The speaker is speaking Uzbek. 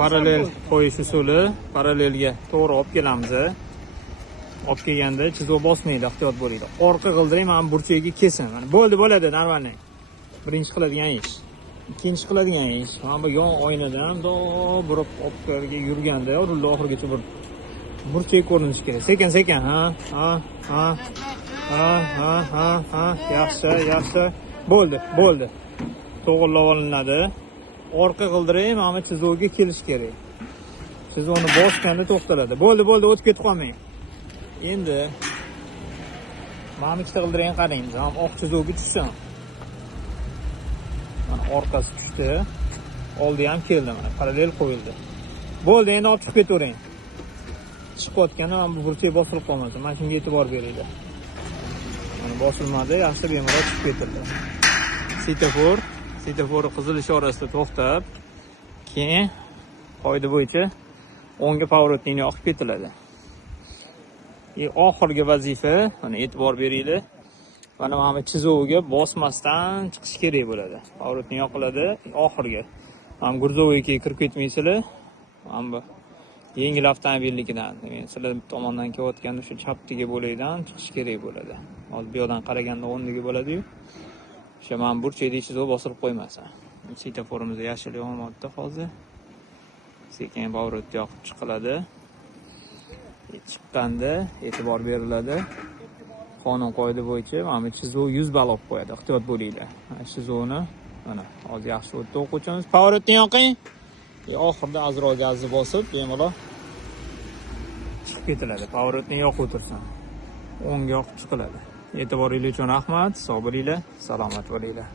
parallel qo'yish usuli, parallelga to'g'ri olib kelamiz. Olib kelganda chizuv bosmaydi, ehtiyot bo'linglar. Orqa g'ildirak mana burchagiga kesin. Mana bo'ladi, normalniy. Birinchi qiladigan ish. Ikkinchi qiladigan ish, mana bu yon oynadan burib opkaga yurganda, rulni oxirigacha burchak ko'rinishi kerak. Sekin, ha. Yaxshi. Bo'ldi. To'g'rilab olinadi. Orqa g'ildirak mana chizuvga kelish kerak. Chizuvni bosganda to'xtaladi. Bo'ldi, o'tib ketib qolmang. Endi mana ikkita g'ildirakni qarang, ham oq chizuvga tushsin. Mana orqasi tushdi. Oldi ham keldi, mana parallel qo'yildi. Bo'ldi, endi olib chiqib ketavering. Chiqayotganda mana bu burchak bosilib qolmasin. Mana shunga e'tibor beringlar. Mana bosilmadi, yaxshi bemalol chiqib ketildi. Svetofor qizil ishorasida to'xtab, keyin qoida bo'yicha o'ngga pоворотni yoqib ketiladi. Oxirgi vazifa, mana e'tibor beringlar. Mana bu chizuvga bosmasdan chiqish kerak bo'ladi. Pоворотni yoqiladi oxirgi. Mana Gurzovoga kirib ketmaysizlar. Mana bu yengil avtomobilligidan, sizlar tomondan kelayotganda shu chapdagi bo'lakdan chiqish kerak bo'ladi. Hozir bu yoqdan qaraganda o'rniga bo'ladi-yu. O'sha mana burchakda chizuv bosilib qo'ymasin. Svetoforimiz yashil yonmoqda hozir. Sekin pоворотni yoqib chiqiladi. Chiqqanda e'tibor beriladi. Qonun qoida bo'yicha mana bu chizuv 100 ball olib qo'yadi. Ehtiyot bo'linglar. Chizuvni mana hozir yaxshi o'tdi o'quvchimiz. Pоворotni yoqing. Oxirida azro gazni bosib, bemalol chiqib ketiladi. Pоворotni yoqib o'tirsin. O'ngga yoqib chiqiladi. E'tiboringiz uchun rahmat. Sog' bo'linglar, salomat bo'linglar.